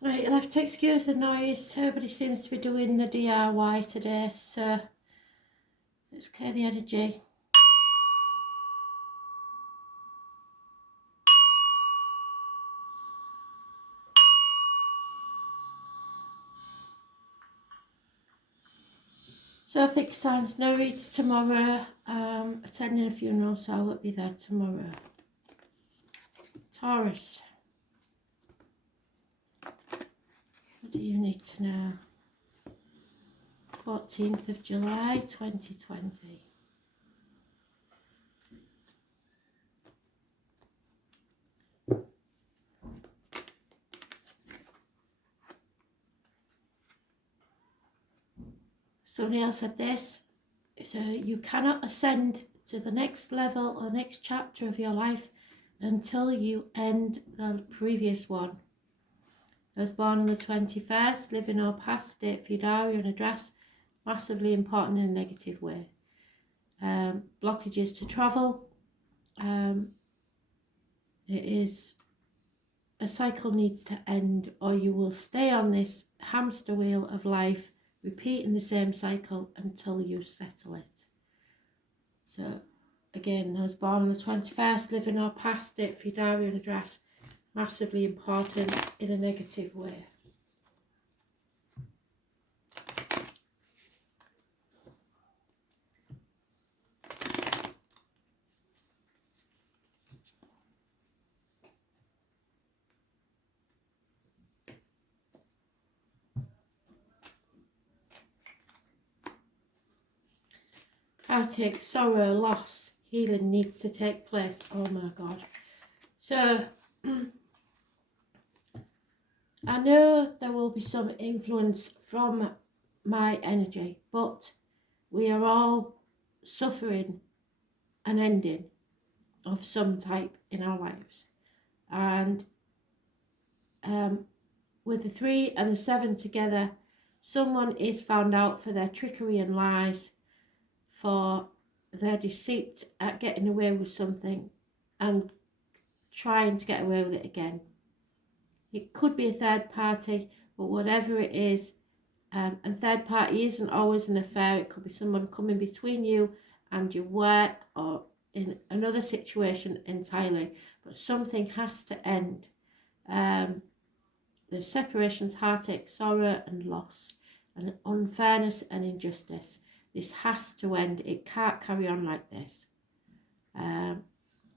Right, you'll have to excuse the noise. Everybody seems to be doing the DIY today, so let's clear the energy. So fixed signs, no reads tomorrow. Attending a funeral, so I won't be there tomorrow. Taurus, what do you need to know? 14th of July 2020. Somebody else said this, so you cannot ascend to the next level or next chapter of your life until you end the previous one. I was born on the 21st, living or past, date for your diary and address, massively important in a negative way. Blockages to travel, it is a cycle needs to end, or you will stay on this hamster wheel of life repeating the same cycle until you settle it. So again, I was born on the 21st, living or past, date for your diary and address, massively important in a negative way. Heartache, sorrow, loss, healing needs to take place. Oh my God. So I know there will be some influence from my energy, but we are all suffering an ending of some type in our lives. And with the 3 and the 7 together, someone is found out for their trickery and lies, for their deceit at getting away with something and trying to get away with it again. It could be a third party, but whatever it is, and third party isn't always an affair. It could be someone coming between you and your work, or in another situation entirely, but something has to end. There's separations, heartache, sorrow and loss, and unfairness and injustice. This has to end. It can't carry on like this. I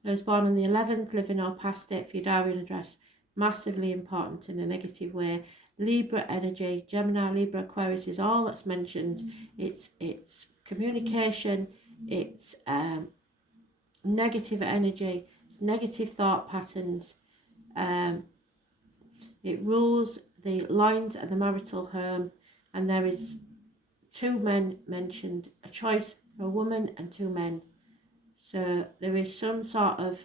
was born on the 11th, living or past, date for your diary and address, massively important in a negative way. Libra energy, Gemini, Libra, Aquarius is all that's mentioned. It's communication, it's negative energy, it's negative thought patterns. It rules the lines and the marital home, and there is 2 men mentioned, a choice for a woman and 2 men. So there is some sort of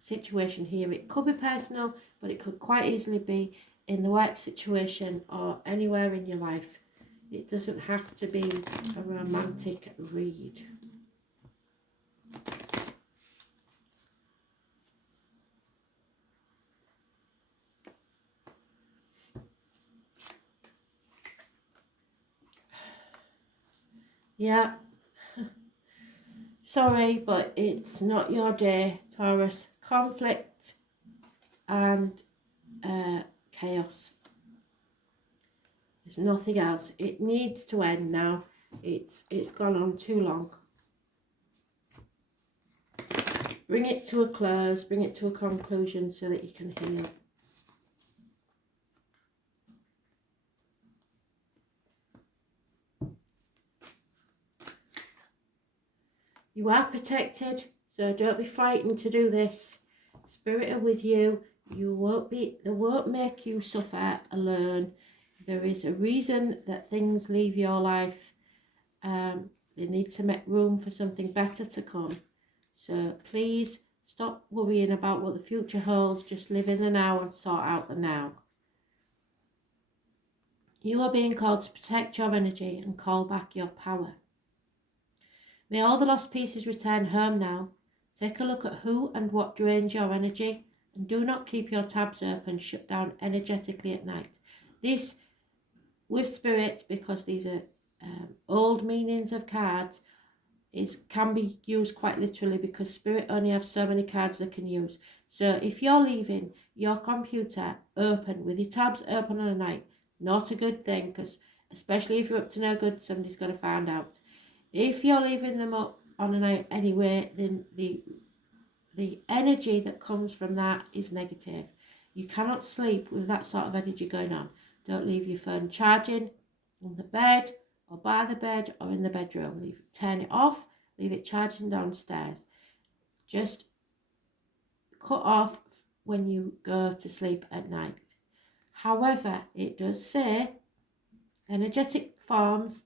situation here. It could be personal, but it could quite easily be in the work situation or anywhere in your life. It doesn't have to be a romantic read. Yeah. Sorry, but it's not your day, Taurus. Conflict and chaos. There's nothing else. It needs to end now. It's gone on too long. Bring it to a close, bring it to a conclusion so that you can heal. You are protected, so don't be frightened to do this. Spirit are with you. They won't make you suffer alone. There is a reason that things leave your life. They need to make room for something better to come. So please stop worrying about what the future holds. Just live in the now and sort out the now. You are being called to protect your energy and call back your power. May all the lost pieces return home now. Take a look at who and what drains your energy And do not keep your tabs open, shut down energetically at night. This, with spirits, because these are old meanings of cards, can be used quite literally, because spirit only have so many cards they can use. So if you're leaving your computer open with your tabs open on a night, not a good thing, because especially if you're up to no good, somebody's going to find out. If you're leaving them up on a night anyway, then the energy that comes from that is negative. You cannot sleep with that sort of energy going on. Don't leave your phone charging on the bed or by the bed or in the bedroom. Turn it off, leave it charging downstairs. Just cut off when you go to sleep at night. However, it does say energetic cords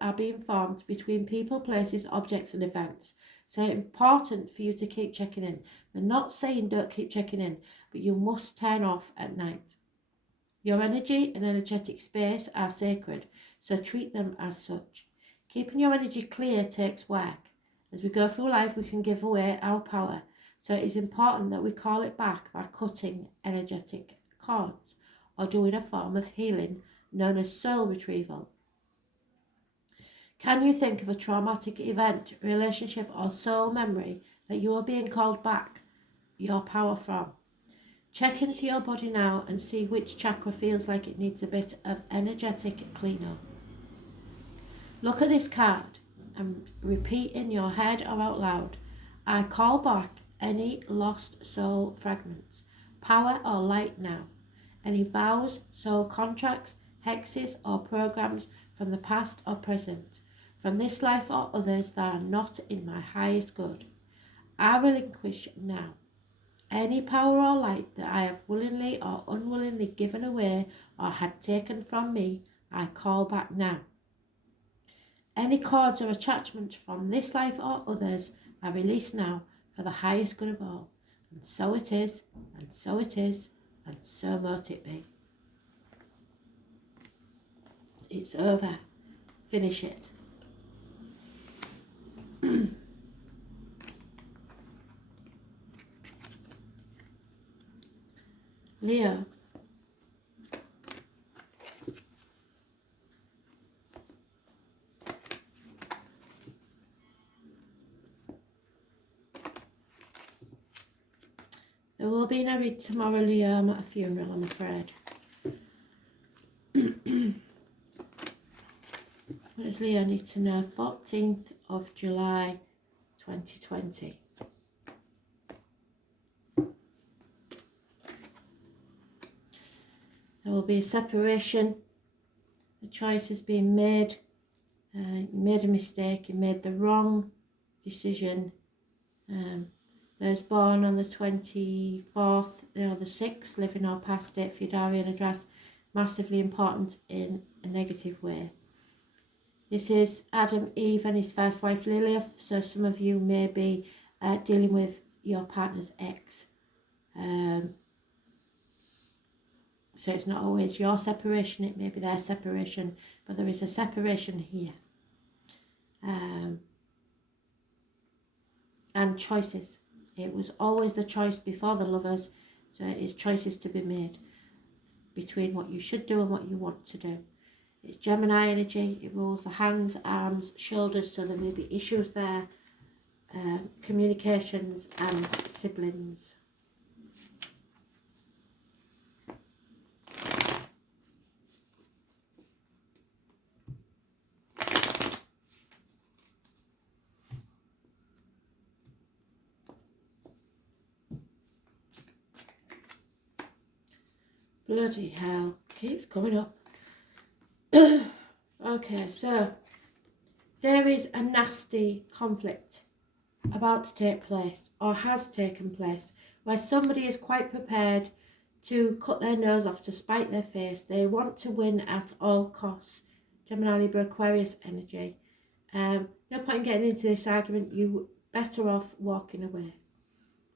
are being formed between people, places, objects and events. So it's important for you to keep checking in. They're not saying don't keep checking in, but you must turn off at night. Your energy and energetic space are sacred, so treat them as such. Keeping your energy clear takes work. As we go through life, we can give away our power, so it is important that we call it back by cutting energetic cords or doing a form of healing known as soul retrieval. Can you think of a traumatic event, relationship or soul memory that you are being called back your power from? Check into your body now and see which chakra feels like it needs a bit of energetic cleanup. Look at this card and repeat in your head or out loud, I call back any lost soul fragments, power or light now. Any vows, soul contracts, hexes or programs from the past or present, from this life or others that are not in my highest good. I relinquish now any power or light that I have willingly or unwillingly given away or had taken from me, I call back now. Any cords or attachments from this life or others I release now for the highest good of all. And so it is, and so it is, and so mote it be. It's over. Finish it. Leo. There will be no read tomorrow, Leo. I'm at a funeral, I'm afraid. What does Leo need to know? 14th of July 2020. There will be a separation. The choice has been made. You made a mistake. You made the wrong decision. Those born on the 24th or the 6th, living or past date for your diary and address, massively important in a negative way. This is Adam, Eve and his first wife Lilith, so some of you may be dealing with your partner's ex. So it's not always your separation, it may be their separation, but there is a separation here. And choices. It was always the choice before the lovers, so it is choices to be made between what you should do and what you want to do. It's Gemini energy, it rules the hands, arms, shoulders, so there may be issues there, communications and siblings. Bloody hell, keeps coming up. Okay, so there is a nasty conflict about to take place or has taken place where somebody is quite prepared to cut their nose off to spite their face. They want to win at all costs. Gemini, Libra, Aquarius energy. No point in getting into this argument. You better off walking away.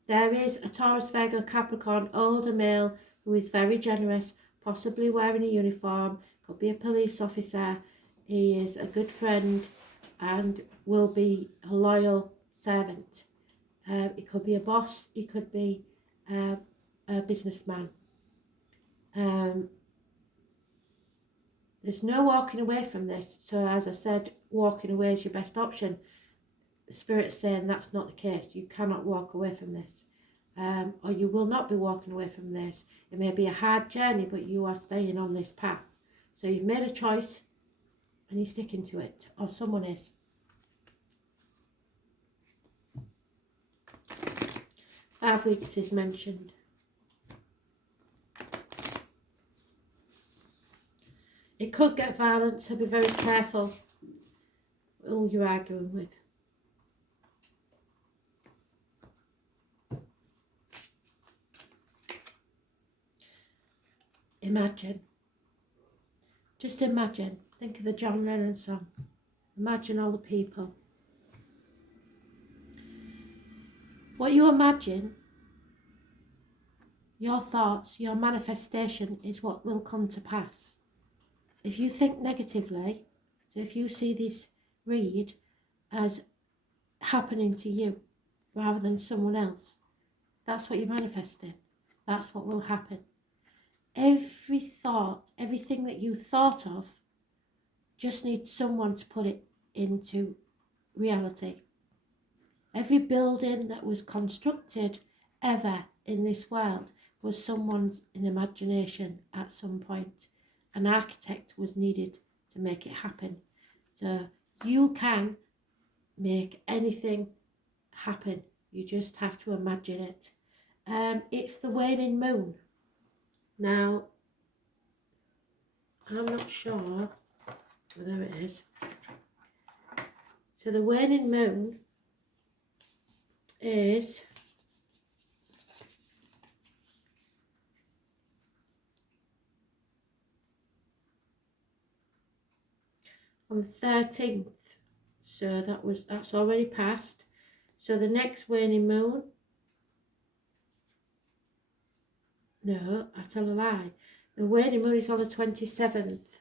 There is a Taurus, Virgo, Capricorn, older male who is very generous, possibly wearing a uniform, could be a police officer. He is a good friend and will be a loyal servant. He could be a boss, he could be a businessman. There's no walking away from this. So as I said, walking away is your best option. Spirit's saying that's not the case. You cannot walk away from this. Or you will not be walking away from this. It may be a hard journey, but you are staying on this path. So you've made a choice and you're sticking to it, or someone is. Five weeks is mentioned. It could get violent, so be very careful who you're arguing with. Imagine. Just imagine. Think of the John Lennon song. Imagine all the people. What you imagine, your thoughts, your manifestation is what will come to pass. If you think negatively, so if you see this read as happening to you rather than someone else, that's what you're manifesting. That's what will happen. Every thought, everything that you thought of, just needs someone to put it into reality. Every building that was constructed ever in this world was someone's imagination at some point. An architect was needed to make it happen. So you can make anything happen. You just have to imagine it. It's the waning moon. Now, I'm not sure. Oh, there it is. So the waning moon is on the 13th. So that's already passed. So the next waning moon, no, I tell a lie. The waning moon is on the 27th.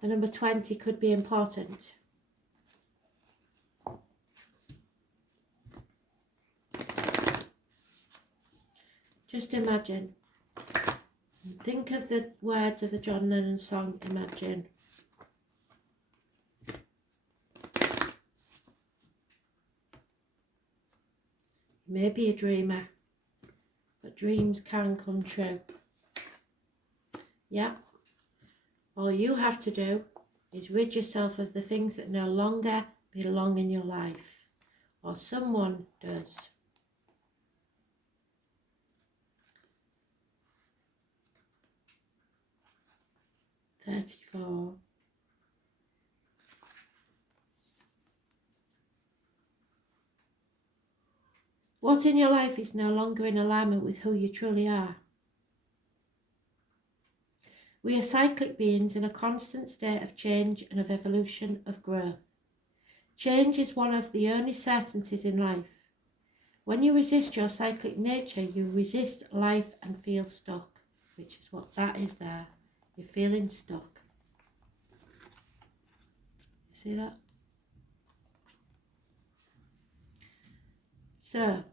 The number 20 could be important. Just imagine. Think of the words of the John Lennon song, Imagine. You may be a dreamer, but dreams can come true. Yeah. All you have to do is rid yourself of the things that no longer belong in your life, or someone does. $34. What in your life is no longer in alignment with who you truly are? We are cyclic beings in a constant state of change and of evolution, of growth. Change is one of the only certainties in life. When you resist your cyclic nature, you resist life and feel stuck, which is what that is there. You're feeling stuck. See that? So,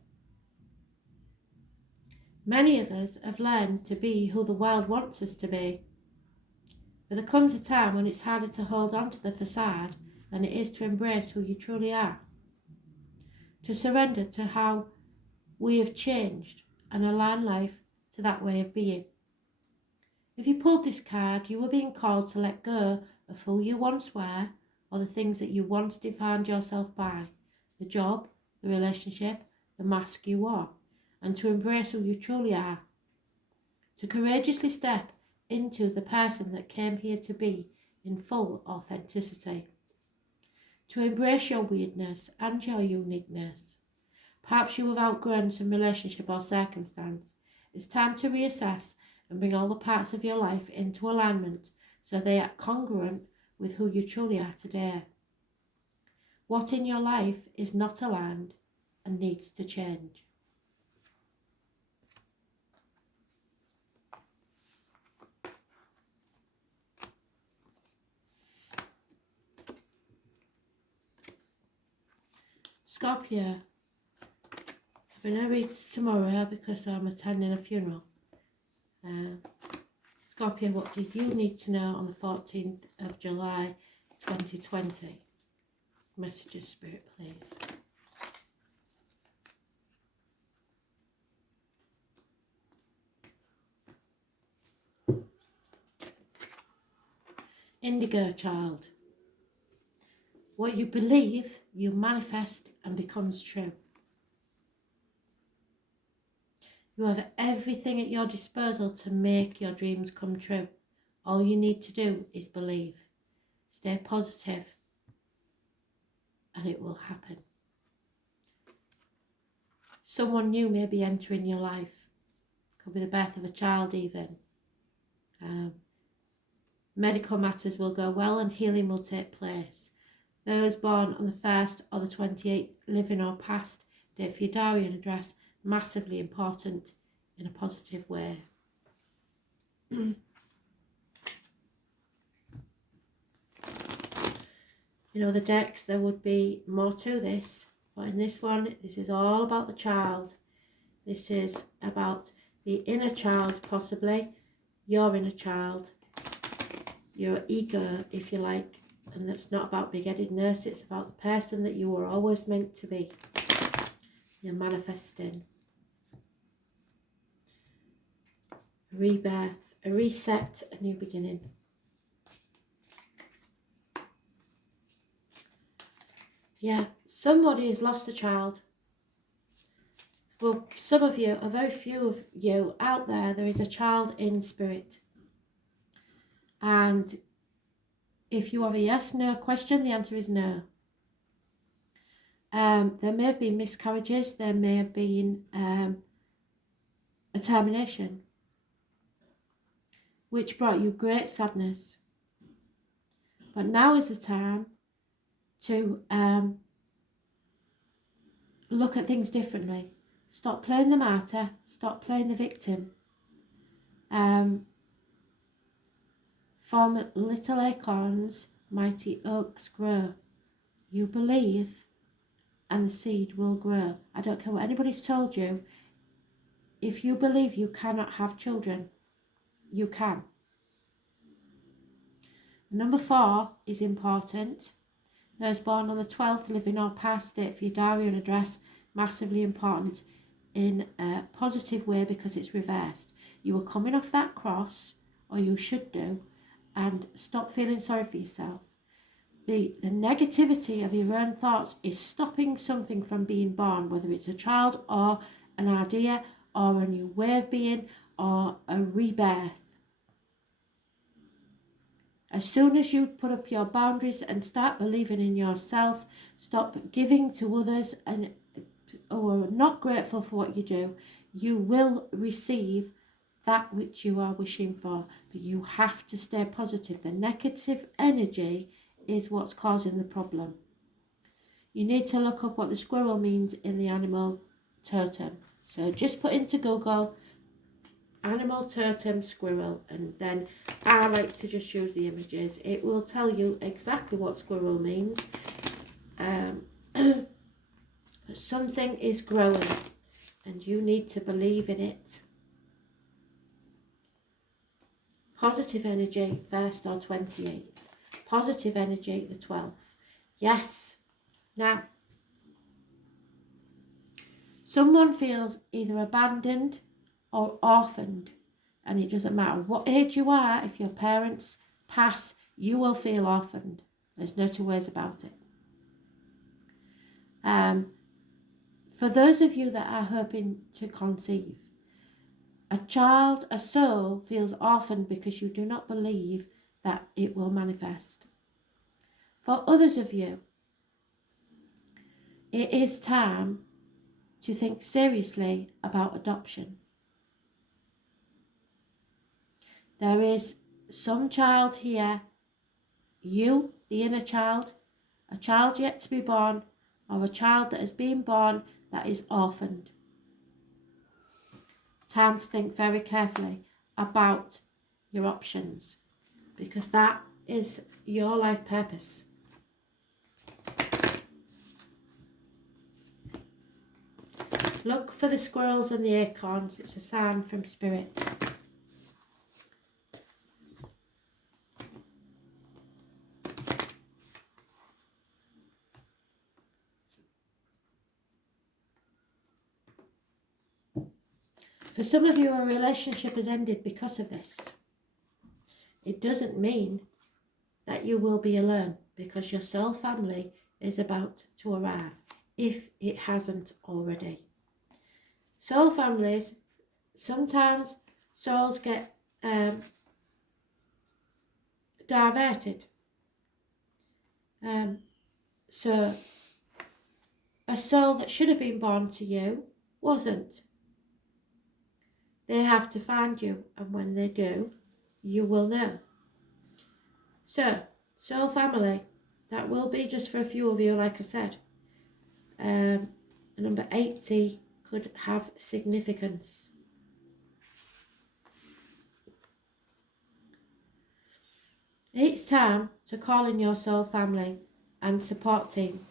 many of us have learned to be who the world wants us to be. But there comes a time when it's harder to hold on to the facade than it is to embrace who you truly are. To surrender to how we have changed and align life to that way of being. If you pulled this card, you were being called to let go of who you once were, or the things that you once defined yourself by, the job, the relationship, the mask you wore, and to embrace who you truly are. To courageously step into the person that came here to be in full authenticity. To embrace your weirdness and your uniqueness. Perhaps you have outgrown some relationship or circumstance. It's time to reassess and bring all the parts of your life into alignment so they are congruent with who you truly are today. What in your life is not aligned and needs to change? Scorpio, But no reads tomorrow because I'm attending a funeral. Scorpio, what do you need to know on the 14th of July 2020? Messages, Spirit, please. Indigo, child. What you believe, you manifest and becomes true. You have everything at your disposal to make your dreams come true. All you need to do is believe. Stay positive and it will happen. Someone new may be entering your life. Could be the birth of a child even. Medical matters will go well and healing will take place. Those born on the 1st or the 28th, living or past, date for your diary and address, massively important in a positive way. You know, the decks, there would be more to this, but in this one, this is all about the child. This is about the inner child, possibly, your inner child, your ego, if you like. And that's not about big-headed nurse, it's about the person that you were always meant to be. You're manifesting. A rebirth, a reset, a new beginning. Yeah, somebody has lost a child. Well, some of you, a very few of you out there, there is a child in spirit. And if you have a yes/no question, the answer is no. There may have been miscarriages, there may have been a termination, which brought you great sadness. But now is the time to look at things differently. Stop playing the martyr, stop playing the victim. From little acorns, mighty oaks grow. You believe and the seed will grow. I don't care what anybody's told you. If you believe you cannot have children, you can. Number 4 is important. Those born on the 12th, living or past, date for your diary and address, massively important in a positive way because it's reversed. You are coming off that cross, or you should do, and stop feeling sorry for yourself. The negativity of your own thoughts is stopping something from being born, whether it's a child or an idea or a new way of being or a rebirth. As soon as you put up your boundaries and start believing in yourself, stop giving to others and or not grateful for what you do, you will receive that which you are wishing for. But you have to stay positive. The negative energy is what's causing the problem. You need to look up what the squirrel means in the animal totem. So just put into Google animal totem squirrel, and then I like to just use the images. It will tell you exactly what squirrel means. Something is growing and you need to believe in it. Positive energy, 1st or 28th. Positive energy, the 12th. Yes. Now, someone feels either abandoned or orphaned, and it doesn't matter what age you are. If your parents pass, you will feel orphaned. There's no two ways about it. For those of you that are hoping to conceive, a child, a soul feels orphaned because you do not believe that it will manifest. For others of you, it is time to think seriously about adoption. There is some child here, you, the inner child, a child yet to be born, or a child that has been born that is orphaned. Time to think very carefully about your options, because that is your life purpose. Look for the squirrels and the acorns. It's a sign from Spirit. For some of you, a relationship has ended because of this. It doesn't mean that you will be alone, because your soul family is about to arrive, if it hasn't already. Soul families, sometimes souls get diverted. So a soul that should have been born to you wasn't. They have to find you, and when they do, you will know. So, soul family, that will be just for a few of you, like I said. Number 80 could have significance. It's time to call in your soul family and support team.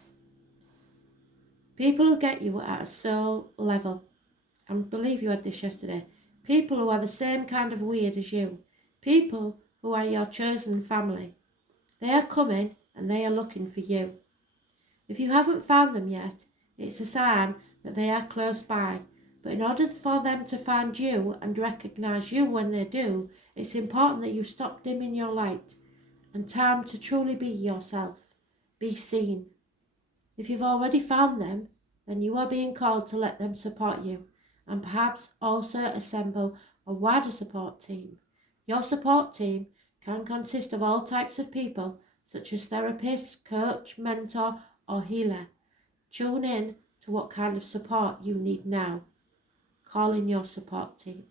People who get you at a soul level. I believe you had this yesterday. People who are the same kind of weird as you. People who are your chosen family. They are coming and they are looking for you. If you haven't found them yet, it's a sign that they are close by. But in order for them to find you and recognise you when they do, it's important that you stop dimming your light and time to truly be yourself. Be seen. If you've already found them, then you are being called to let them support you, and perhaps also assemble a wider support team. Your support team can consist of all types of people, such as therapist, coach, mentor, or healer. Tune in to what kind of support you need now. Call in your support team.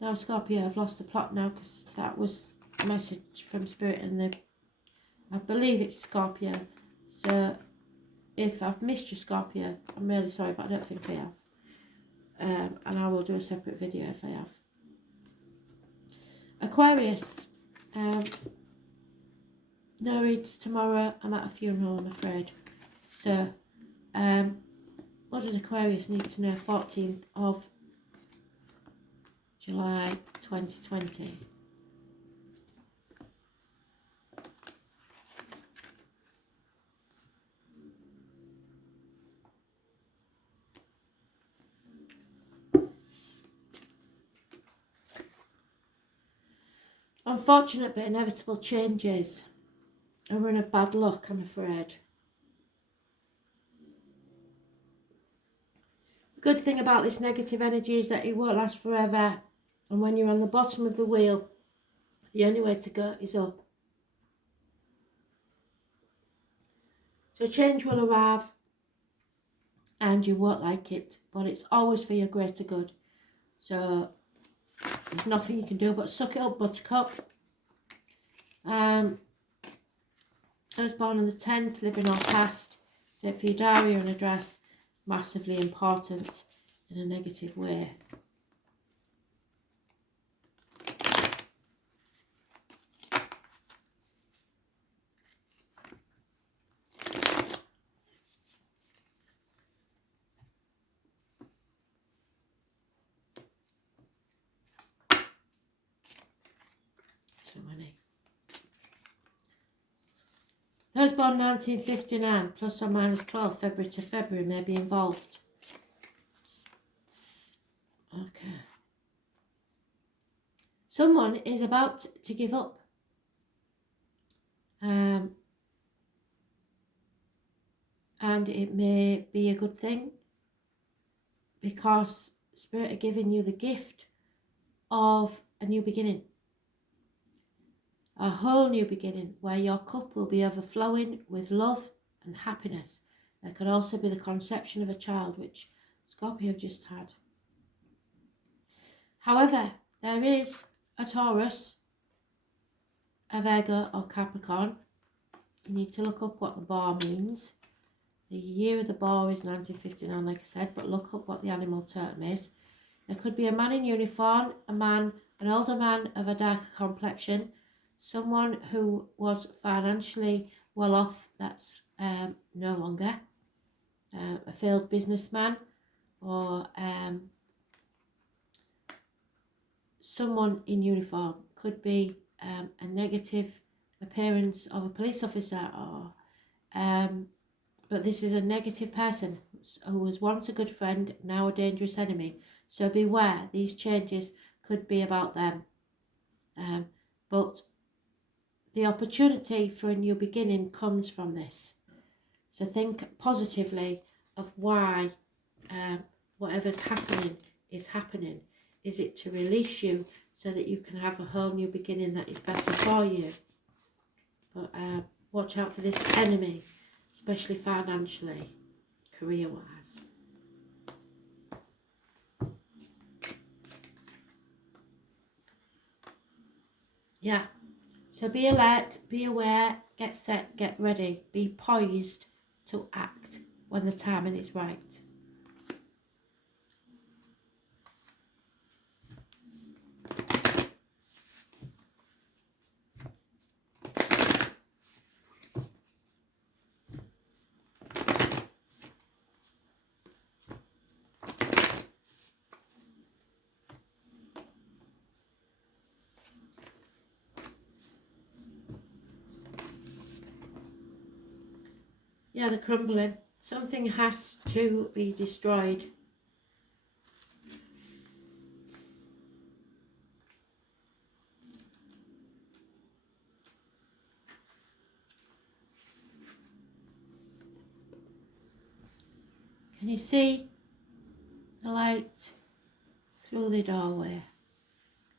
Now, Scorpio, I've lost the plot now because that was a message from Spirit, and I believe it's Scorpio. So if I've missed you, Scorpio, I'm really sorry, but I don't think I have. And I will do a separate video if I have. Aquarius. No reads tomorrow. I'm at a funeral, I'm afraid. So, what does Aquarius need to know? 14th of July 2020. Unfortunate but inevitable changes. A run of bad luck, I'm afraid. The good thing about this negative energy is that it won't last forever. And when you're on the bottom of the wheel, the only way to go is up. So change will arrive and you won't like it, but it's always for your greater good. So there's nothing you can do but suck it up, buttercup. I was born on the 10th, living or past. Date for your diary and address, massively important in a negative way. Those born 1959, plus or minus 12, February to February, may be involved. Okay. Someone is about to give up. And it may be a good thing, because Spirit are giving you the gift of a new beginning. A whole new beginning where your cup will be overflowing with love and happiness. There could also be the conception of a child, which Scorpio just had. However, there is a Taurus, a Virgo or Capricorn. You need to look up what the bar means. The year of the bar is 1959, like I said, but look up what the animal totem is. There could be a man in uniform, an older man of a darker complexion, someone who was financially well off that's no longer. a failed businessman, or someone in uniform. Could be a negative appearance of a police officer, or but this is a negative person who was once a good friend, now a dangerous enemy. So beware, these changes could be about them. But the opportunity for a new beginning comes from this. So think positively of why whatever's happening is happening. Is it to release you so that you can have a whole new beginning that is better for you? But watch out for this enemy, especially financially, career-wise. Yeah, so be alert, be aware, get set, get ready, be poised to act when the timing is right. Yeah, the crumbling. Something has to be destroyed. Can you see the light through the doorway?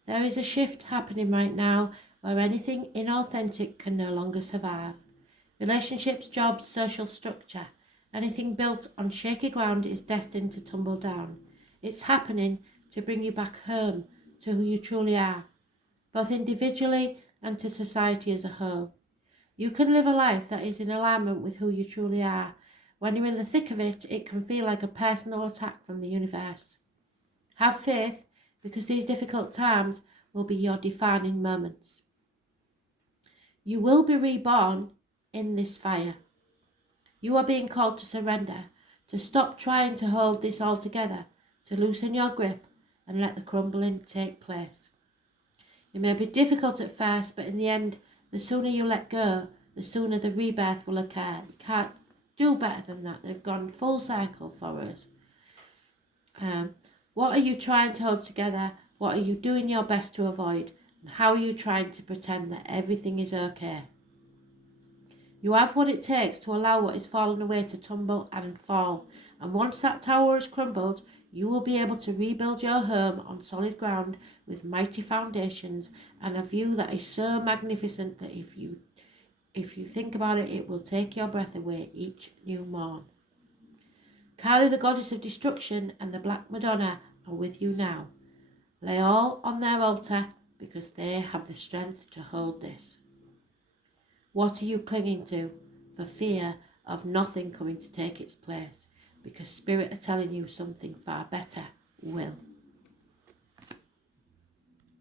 There is a shift happening right now where anything inauthentic can no longer survive. Relationships, jobs, social structure, anything built on shaky ground is destined to tumble down. It's happening to bring you back home to who you truly are, both individually and to society as a whole. You can live a life that is in alignment with who you truly are. When you're in the thick of it, it can feel like a personal attack from the universe. Have faith, because these difficult times will be your defining moments. You will be reborn in this fire. You are being called to surrender, to stop trying to hold this all together, to loosen your grip and let the crumbling take place. It may be difficult at first, but in the end, the sooner you let go, the sooner the rebirth will occur. You can't do better than that. They've gone full cycle for us. What are you trying to hold together? What are you doing your best to avoid? And how are you trying to pretend that everything is okay? You have what it takes to allow what is fallen away to tumble and fall. And once that tower has crumbled, you will be able to rebuild your home on solid ground with mighty foundations and a view that is so magnificent that if you think about it, it will take your breath away each new morn. Kali, the goddess of destruction, and the Black Madonna are with you now. Lay all on their altar because they have the strength to hold this. What are you clinging to for fear of nothing coming to take its place? Because Spirit are telling you something far better will.